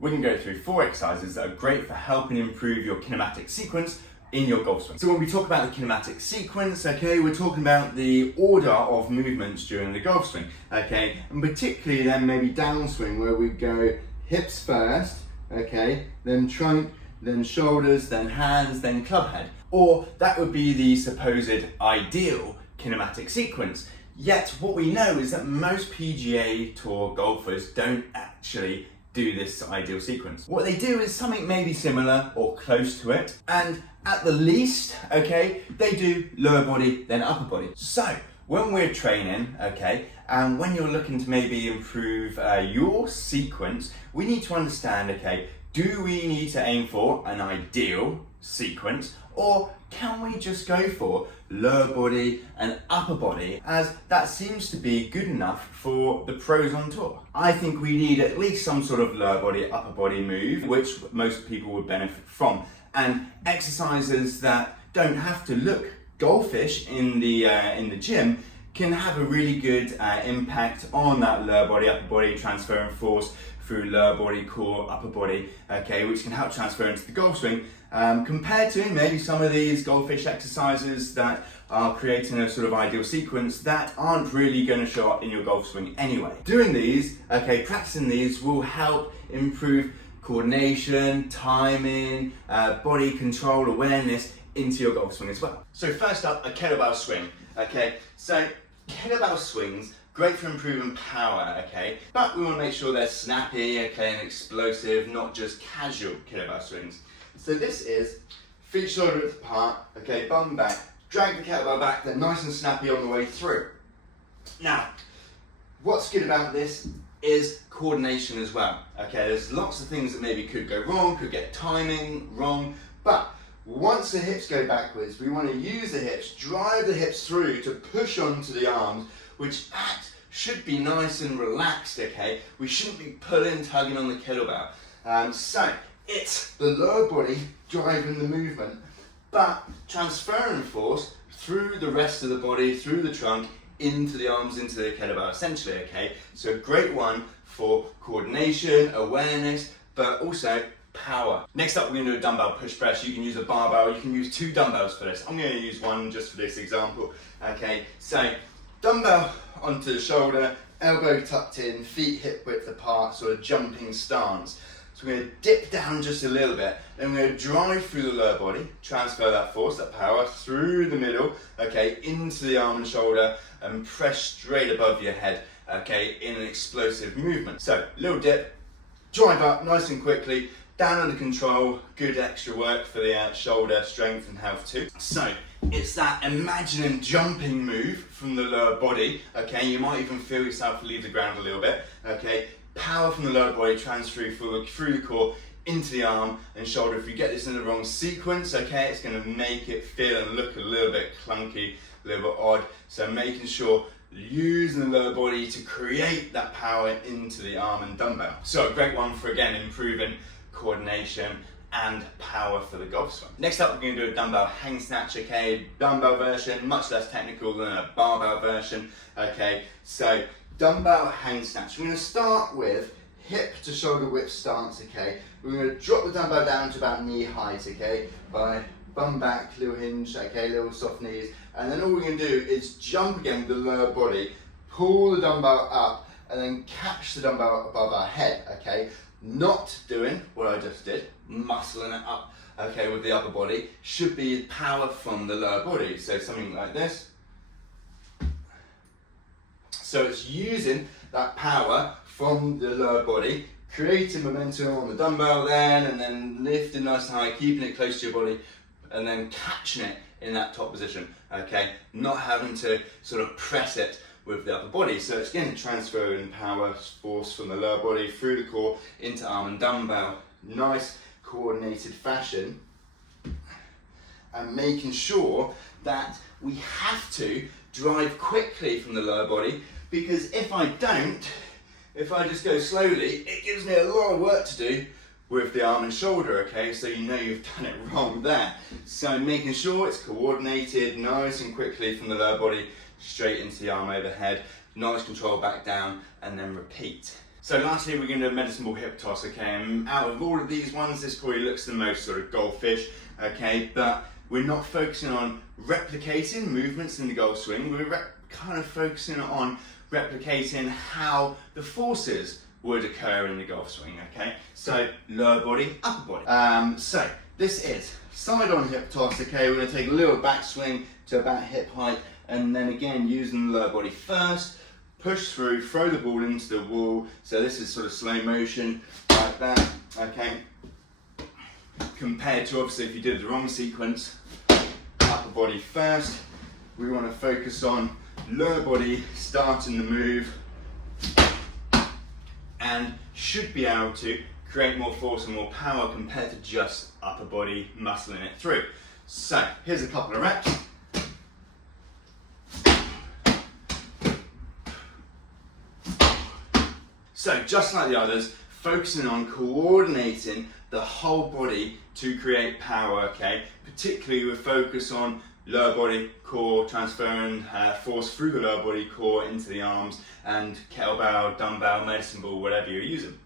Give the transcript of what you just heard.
We're going to go through 4 exercises that are great for helping improve your kinematic sequence in your golf swing. So when we talk about the kinematic sequence, okay, we're talking about the order of movements during the golf swing, okay, and particularly then maybe downswing where we go hips first, okay, then trunk, then shoulders, then hands, then club head. Or that would be the supposed ideal kinematic sequence. Yet what we know is that most PGA Tour golfers don't actually do this ideal sequence. What they do is something maybe similar or close to it, and at the least, okay, they do lower body then upper body. So when we're training, okay, and when you're looking to maybe improve your sequence, we need to understand, okay, do we need to aim for an ideal sequence, or can we just go for lower body and upper body, as that seems to be good enough for the pros on tour? I think we need at least some sort of lower body, upper body move, which most people would benefit from. And exercises that don't have to look golfish in the gym can have a really good impact on that lower body, upper body, transferring force through lower body, core, upper body, okay, which can help transfer into the golf swing, compared to maybe some of these golfish exercises that are creating a sort of ideal sequence that aren't really going to show up in your golf swing anyway. Doing these, okay, practicing these will help improve coordination, timing, body control, awareness into your golf swing as well. So first up, a kettlebell swing, okay, so kettlebell swings, great for improving power, okay, but we want to make sure they're snappy, okay, and explosive, not just casual kettlebell swings. So this is feet shoulder width apart, okay, bum back, drag the kettlebell back, they're nice and snappy on the way through. Now, what's good about this is coordination as well, okay, there's lots of things that maybe could go wrong, could get timing wrong, but once the hips go backwards, we want to use the hips, drive the hips through to push onto the arms, which should be nice and relaxed, okay? We shouldn't be pulling, tugging on the kettlebell. So it's the lower body driving the movement, but transferring force through the rest of the body, through the trunk, into the arms, into the kettlebell, essentially, okay? So a great one for coordination, awareness, but also power. Next up, we're going to do a dumbbell push press. You can use a barbell, you can use 2 dumbbells for this. I'm going to use one just for this example, okay? So dumbbell onto the shoulder, elbow tucked in, feet hip width apart, sort of jumping stance. So we're going to dip down just a little bit, then we're going to drive through the lower body, transfer that force, that power, through the middle, okay, into the arm and shoulder, and press straight above your head, okay, in an explosive movement. So, little dip, drive up nice and quickly, down under control, good extra work for the shoulder strength and health too. So, it's that imagining jumping move from the lower body, okay, you might even feel yourself leave the ground a little bit, okay, power from the lower body transfer through the core into the arm and shoulder. If you get this in the wrong sequence, okay, it's going to make it feel and look a little bit clunky, a little bit odd, so making sure using the lower body to create that power into the arm and dumbbell. So a great one for, again, improving coordination and power for the golf swing. Next up, we're going to do a dumbbell hang snatch, okay, dumbbell version, much less technical than a barbell version, okay, so dumbbell hang snatch. We're going to start with hip to shoulder width stance, okay, we're going to drop the dumbbell down to about knee height, okay, by bum back, little hinge, okay, little soft knees, and then all we're going to do is jump again with the lower body, pull the dumbbell up, and then catch the dumbbell above our head, okay, not doing what I just did, muscling it up, okay, with the upper body, should be power from the lower body, so something like this. So it's using that power from the lower body, creating momentum on the dumbbell then, and then lifting nice and high, keeping it close to your body, and then catching it in that top position, okay? Not having to sort of press it with the upper body. So it's again transferring power, force from the lower body through the core into arm and dumbbell. Nice coordinated fashion, and making sure that we have to drive quickly from the lower body, because if I don't, if I just go slowly, it gives me a lot of work to do with the arm and shoulder, okay, so you know you've done it wrong there. So making sure it's coordinated nice and quickly from the lower body straight into the arm overhead, nice control back down, and then repeat. So lastly, we're going to do a medicine ball hip toss, okay? And out of all of these ones, this probably looks the most sort of goldfish, okay? But we're not focusing on replicating movements in the golf swing. We're kind of focusing on replicating how the forces would occur in the golf swing, okay? So lower body, upper body. So this is side on hip toss, okay? We're going to take a little back swing to about hip height, and then again using the lower body first, push through, throw the ball into the wall. So this is sort of slow motion like that, okay? Compared to obviously if you did the wrong sequence, upper body first. We want to focus on lower body starting the move, and should be able to create more force and more power compared to just upper body muscling it through. So here's a couple of reps. So just like the others, focusing on coordinating the whole body to create power, okay? Particularly with focus on lower body, core, transferring force through the lower body, core into the arms, and kettlebell, dumbbell, medicine ball, whatever you're using.